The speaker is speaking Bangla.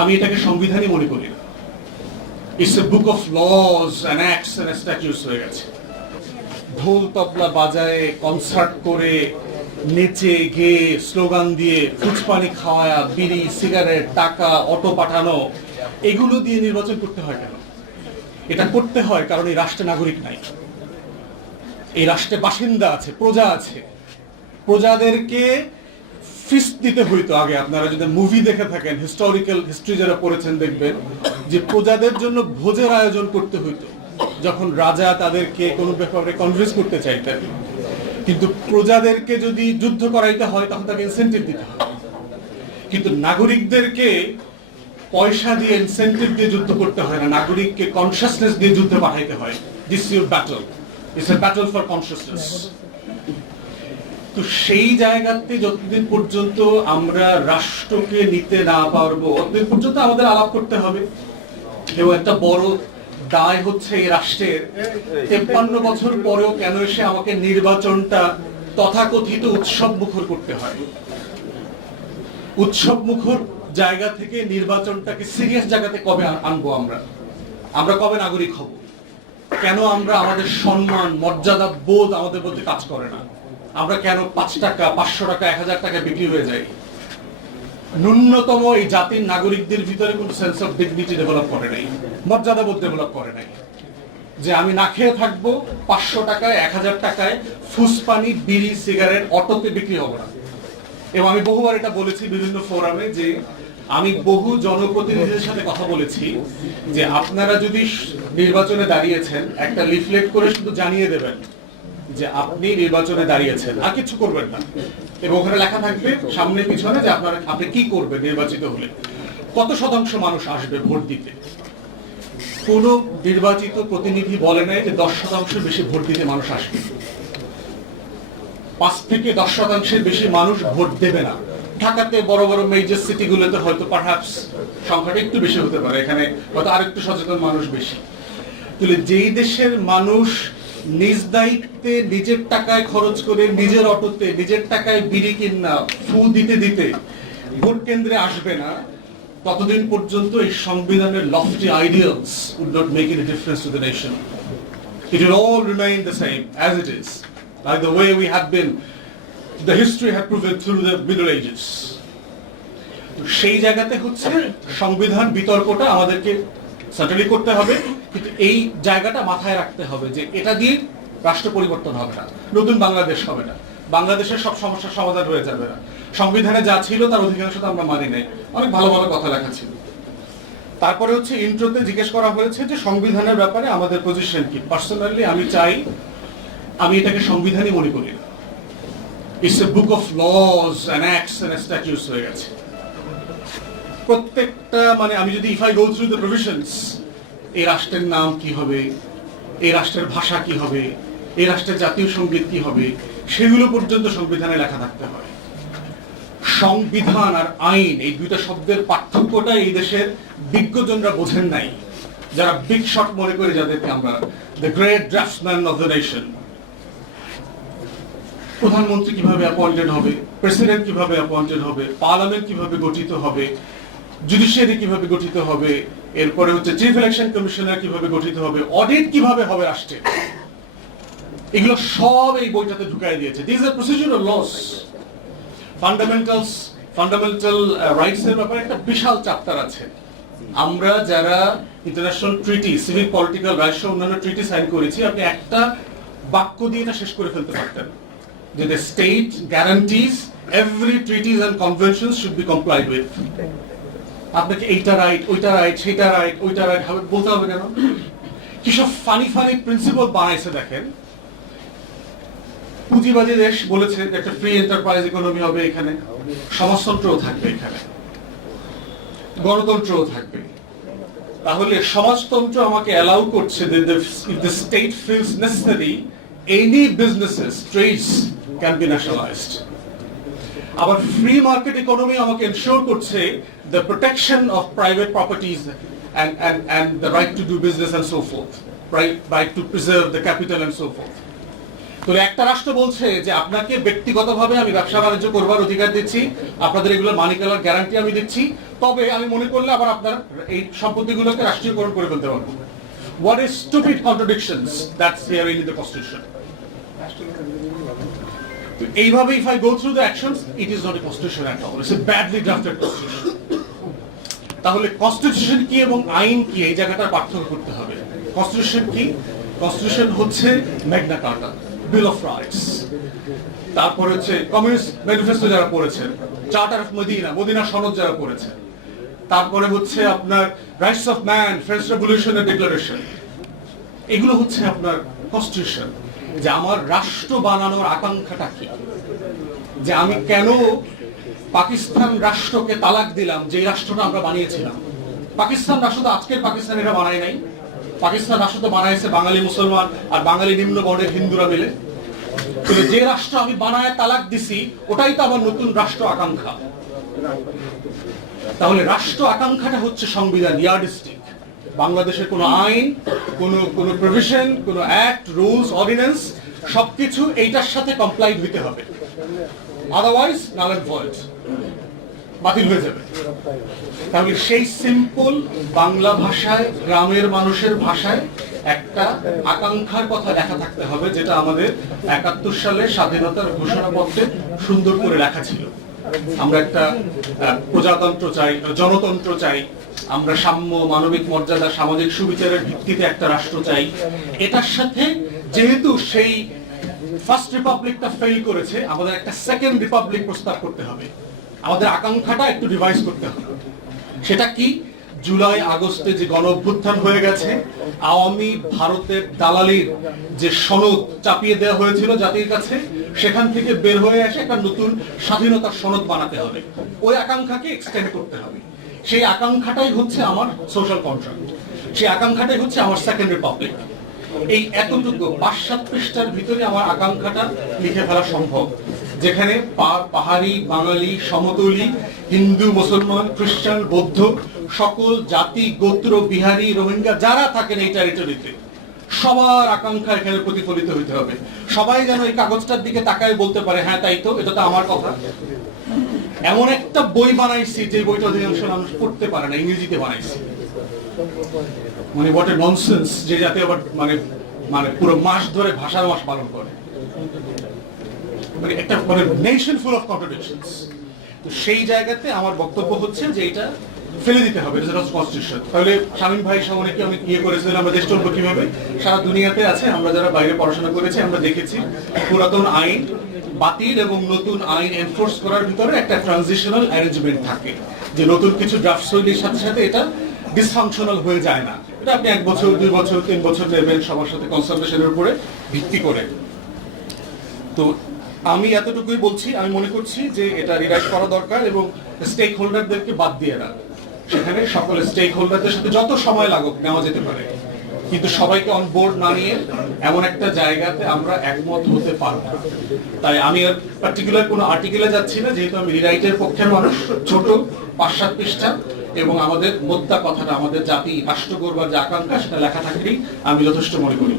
আমি এটাকে সংবিধানই মনে করি না। It's a book of laws and acts and statutes হয়ে গেছে। ঢোল তবলা বাজায় কনসার্ট করে, নেচে, গেয়ে, স্লোগান দিয়ে, ফুচপানি খাওয়া বিড়ি, সিগারেট, টাকা, অটো পাঠানো, এগুলো দিয়ে নির্বাচন করতে হয় কেন? এটা করতে হয় কারণ এই রাষ্ট্রে নাগরিক নাই। এই রাষ্ট্রে বাসিন্দা আছে, প্রজা আছে। প্রজাদেরকে ফিস্ট দিতে হইতো আগে আপনারা যদি মুভি দেখে থাকেন হিস্টোরিক্যাল হিস্ট্রি যারা পড়েছেন দেখবেন, যে প্রজাদের জন্য ভোজের আয়োজন করতে হইতো, যখন রাজা তাদেরকে কোনো ব্যাপারে কনভিন্স করতে চাইতেন। কিন্তু প্রজাদেরকে যদি যুদ্ধ করাইতে হয়, তখন তাকে ইনসেন্টিভ দিতে হয়। কিন্তু নাগরিকদেরকে পয়সা দিয়ে ইনসেন্টিভ দিয়ে যুদ্ধ করতে হয় না, নাগরিককে কনসিয়াসনেস দিয়ে যুদ্ধে পাঠাইতে হয়। This your battle it's a battle for consciousness তো সেই জায়গাতে যতদিন পর্যন্ত আমরা রাষ্ট্রকে নিতে না পারব ততদিন পর্যন্ত আমাদের আলাপ করতে হবে। এবং একটা বড় দায় হচ্ছে এই রাষ্ট্রের। তেপ্পান্ন বছর পরেও কেন এসে আমাকে নির্বাচনটা তথাকথিত উৎসব মুখর করতে হয়? উৎসব মুখর জায়গা থেকে নির্বাচনটাকে সিরিয়াস জায়গাতে কবে আনব আমরা? আমরা কবে নাগরিক হব? কেন আমরা আমাদের সম্মান, মর্যাদা, বোধ আমাদের মধ্যে কাজ করে না? আমরা কেন পাঁচ টাকা, পাঁচশো টাকা, এক হাজার টাকা বিক্রি হয়ে যাই? ন্যূনতম এই জাতির নাগরিকদের ভিতরে কোনো সেন্স অফ ডিগনিটি ডেভেলপ করে নাই, মর্যাদা বোধ ডেভেলপ করে নাই। যে আমি না খেয়ে থাকব, পাঁচশো টাকায়, এক হাজার টাকায় ফুসপানি, বিড়ি, সিগারেট অটোতে বিক্রি হব না। এবং আমি বহুবার এটা বলেছি বিভিন্ন ফোরামে যে আমি বহু জনপ্রতিনিধিদের সাথে কথা বলেছি যে আপনারা যদি নির্বাচনে দাঁড়িয়েছেন, একটা লিফলেট করে শুধু জানিয়ে দেবেন। যে আপনি নির্বাচনে দাঁড়িয়েছেন, আর কিছু করবেন না। এবং ওখানে লেখা থাকবে, সামনে, পিছনে, যে আপনার, আপনি কি করবেন নির্বাচিত হলে। কত শতাংশ মানুষ আসবে ভোট দিতে? কোন নির্বাচিত প্রতিনিধি বলে নাই যে দশ শতাংশের বেশি ভোট দিতে মানুষ আসবে। পাঁচ থেকে দশ শতাংশের বেশি মানুষ ভোট দেবে না। ঢাকাতে বড় বড় মেজর সিটিগুলোতে হয়তো পারহাপস সংখ্যাটা একটু বেশি হতে পারে। এখানে হয়তো আরেকটু সচেতন মানুষ বেশি। তাহলে যেই দেশের মানুষ নিজ দায়িত্বে নিজের টাকায় খরচ করে নিজের অটোতে নিজের টাকায় বিড়ি কিনা ফু দিতে দিতে ভোট কেন্দ্রে আসবে না ততদিন পর্যন্ত এই সংবিধানের lofty ideals would not make difference to the nation remain the same as it is, like the way we have been, the history had proven through the Middle Ages. তো সেই জায়গাতে হচ্ছে সংবিধান বিতর্কটা আমাদেরকে সার্টেলি করতে হবে কিন্তু এই জায়গাটা মাথায় রাখতে হবে যে এটা দিয়ে রাষ্ট্র পরিবর্তন হবে না, নতুন বাংলাদেশ হবে না। বাংলাদেশের সব সমস্যার সমাধান হয়ে যাবে না। সংবিধানে যা ছিল তার অধিকাংশ তো আমরা মানি নাই। অনেক ভালো ভালো কথা লেখা ছিল। তারপরে হচ্ছে ইন্ট্রোতে জিজ্ঞেস করা হয়েছে যে সংবিধানের ব্যাপারে আমাদের পজিশন কি? পার্সোনালি আমি চাই, আমি এটাকে সংবিধানই মনে করি না। It's a book of laws and acts and statutes হয়ে গেছে। প্রত্যেকটা মানে আমি যদি if I go through the provisions এই রাষ্ট্রের নাম কি হবে? এই রাষ্ট্রের ভাষা কি হবে? এই রাষ্ট্রের জাতীয় সংগীত কি হবে? সেগুলো পর্যন্ত সংবিধানে লেখা থাকতে হয়। সংবিধান আর আইন, এই দুইটা শব্দের পার্থক্যটা এই দেশের বিজ্ঞজনরা বোঝেন নাই। যারা বিগ শট মনে করে যাদেরকে আমরা the great draftsman of the nation প্রধানমন্ত্রী কীভাবে অ্যাপয়েন্টেড হবে? প্রেসিডেন্ট কীভাবে অ্যাপয়েন্টেড হবে? পার্লামেন্ট কীভাবে গঠিত হবে? জুডিশিয়ারি কীভাবে গঠিত হবে, এরপরে হচ্ছে চিফ ইলেকশন কমিশনার কীভাবে গঠিত হবে অডিট কীভাবে হবে রাষ্ট্রে এগুলো সব এই বইটাতে ঢুকাই দিয়েছে। This are procedural laws fundamentals fundamental rights এর ব্যাপারে একটা বিশাল চ্যাপ্টার আছে। আমরা যারা international treaty civil political rights অন্যান্য ট্রিটি সাইন করেছি, আপনি একটা বাক্য দিয়ে এটা শেষ করে ফেলতে পারতেন। যে the state guarantees every treaties and conventions should be complied with আপনাকে এইটা রাইট ওইটা রাইট সেটা রাইট ওইটা রাইট হবে, বলতে হবে কেন? কিসব ফানি ফানি প্রিন্সিপাল বানাইছে দেখেন? পুঁজিবাদী দেশ বলেছে একটা ফ্রি এন্টারপ্রাইজ ইকোনমি হবে এখানে, সমাজতন্ত্রও থাকবে এখানে, গণতন্ত্রও থাকবে। তাহলে সমাজতন্ত্র আমাকে অ্যালাউ করছে the state feels necessary any businesses trades can be nationalised আবার ফ্রি মার্কেট ইকোনমি আমাকে এনশিওর করছে the protection of private properties and, and the right to do business and so forth, right, right to preserve the capital and so forth. তো একটা রাষ্ট্র বলছে যে আপনাকে ব্যক্তিগতভাবে আমি ব্যবসা বাণিজ্য করবার অধিকার দিচ্ছি আপনাদের এগুলো মানি কেলার গ্যারান্টি আমি দিচ্ছি তবে আমি মনে করলে আবার আপনার এই সম্পত্তিগুলোকে রাষ্ট্রীয়করণ করে ফেলতে পারব what is stupid contradictions that's here in the constitution তো এইভাবে if I go through the actions it is not a constitution at all it's a badly drafted constitution তাহলে কনস্টিটিউশন কি এবং আইন কি? এই জায়গাটার পার্থক্য করতে হবে। কনস্টিটিউশন কি? কনস্টিটিউশন হচ্ছে Magna Carta bill of rights তারপর হচ্ছে কমিউনিস্ট ম্যানিফেস্টো যারা পড়েছেন চার্টার অফ মদিনা মদিনা সনদ যারা পড়েছেন তারপরে হচ্ছে আপনার রাইটস অফ ম্যান ফ্রেঞ্চ রেভলিউশনের ডিক্লারেশন এগুলো হচ্ছে আপনার কনস্টিটিউশন যে আমার রাষ্ট্র বানানোর আকাঙ্ক্ষাটা কি? যে আমি কেন পাকিস্তান রাষ্ট্রকে তালাক দিলাম, যে রাষ্ট্রটা আমরা বানিয়েছিলাম? পাকিস্তান রাষ্ট্র তো আজকের পাকিস্তানিরা বানায় নাই। পাকিস্তান রাষ্ট্র তো বানাইছে বাঙালি মুসলমান আর বাঙালি নিম্ন বর্ণের হিন্দুরা মিলে। যে রাষ্ট্র আমি বানায় তালাক দিছি, ওটাই তো আমার নতুন রাষ্ট্র আকাঙ্ক্ষা। তাহলে রাষ্ট্র আকাঙ্ক্ষাটা হচ্ছে সংবিধান ইয়ার্ডিস্টিক বাংলাদেশের কোনো আইন, কোনো কোনো প্রভিশন কোনো অ্যাক্ট রুলস অর্ডিন্যান্স সবকিছু এইটার সাথে কমপ্লাইড হইতে হবে। আদারওয়াইজ নাল অ্যান্ড ভয়েড বাতিল হয়ে যাবে। তাহলে সেই সিম্পল বাংলা ভাষায়, গ্রামের মানুষের ভাষায় একটা আকাঙ্ক্ষার কথা লেখা থাকতে হবে, যেটা আমাদের একাত্তর সালে স্বাধীনতার ঘোষণাপত্রে সুন্দর করে লেখা ছিল। আমরা একটা প্রজাতন্ত্র চাই জনতন্ত্র চাই, আমরা সাম্য, মানবিক মর্যাদা, সামাজিক সুবিচারের ভিত্তিতে একটা রাষ্ট্র চাই। এটার সাথে যেহেতু সেই ফার্স্ট রিপাবলিকটা ফেল করেছে, আমাদের একটা সেকেন্ড রিপাবলিক প্রস্তাব করতে হবে। আমাদের আকাঙ্ক্ষাটা একটু রিভাইজ করতে হবে। সেটা কি? জুলাই, আগস্টে যে গণ অভ্যুত্থান হয়ে গেছে, আওয়ামী ভারতের দালালির যে সনদ চাপিয়ে দেওয়া হয়েছিল জাতির কাছে সেখান থেকে বের হয়ে এসে একটা নতুন স্বাধীনতার সনদ বানাতে হবে। ওই আকাঙ্ক্ষাকে এক্সটেন্ড করতে হবে। সেই আকাঙ্ক্ষাটাই হচ্ছে আমার সোশ্যাল কন্ট্রাক্ট সেই আকাঙ্ক্ষাটাই হচ্ছে আমার সেকেন্ড রিপাবলিক এই এতটুকু পাঁচ সাত পৃষ্ঠার ভিতরে আমার আকাঙ্ক্ষাটা লিখে ফেলা সম্ভব। যেখানে পাহাড়ি, বাঙালি, সমতলি, হিন্দু, মুসলমান, খ্রিস্টান, বৌদ্ধ, সকল জাতি, গোত্র, বিহারি, রোহিঙ্গা, যারা থাকেন এই টেরিটরিতে সবার আকাঙ্ক্ষা এখানে প্রতিফলিত হইতে হবে। সবাই যেন এই কাগজটার দিকে তাকায় বলতে পারে হ্যাঁ তাই তো, এটা তো আমার কথা। এমন একটা বই বানাইছি যে বইটা অধিকাংশ মানুষ পড়তে পারে না, ইংরেজিতে বানাইছি। মানে এ ননসেন্স যে যাতে আবার মানে মানে পুরো মাস ধরে ভাষার মাস পালন করে। মানে একটা মানে নেশন ফুল অফ কন্ট্রাডিকশনস তো সেই জায়গাতে আমার বক্তব্য হচ্ছে যে এটা ফেলে দিতে হবে তাহলে শামীম ভাই সামনে কি আমি ইয়ে করেছিলাম আমরা দেশ চলবো কীভাবে? সারা দুনিয়াতে আছে, আমরা যারা বাইরে পড়াশোনা করেছি, আমরা দেখেছি পুরাতন আইন বাতিল এবং নতুন আইন এনফোর্স করার ভিতরে একটা ট্রানজিশনাল অ্যারেঞ্জমেন্ট থাকে। যে নতুন কিছু ড্রাফট শৈলীর সাথে সাথে এটা ডিসফাংশনাল হয়ে যায় না। এটা আপনি এক বছর, দুই বছর, তিন বছর নেবেন সবার সাথে কনসালটেশনের উপরে ভিত্তি করে। তো আমি এতটুকুই বলছি, আমি মনে করছি যে এটা রিরাইট করা দরকার এবং স্টেক হোল্ডারদেরকে বাদ দিয়ে না। সেখানে সকল স্টেক হোল্ডারদের সাথে যত সময় লাগুক নেওয়া যেতে পারে কিন্তু সবাইকে অন বোর্ড না নিয়ে এমন একটা জায়গাতে আমরা একমত হতে পারব। তাই আমি আর পার্টিকুলার কোনো আর্টিকেলে যাচ্ছি না, যেহেতু আমি রিরাইটের পক্ষের মানুষ, ছোট পাঁচ সাত পৃষ্ঠা, এবং আমাদের মোদ্দা কথাটা, আমাদের জাতি রাষ্ট্র গড়বার যে আকাঙ্ক্ষা, সেটা লেখা থাকলেই আমি যথেষ্ট মনে করি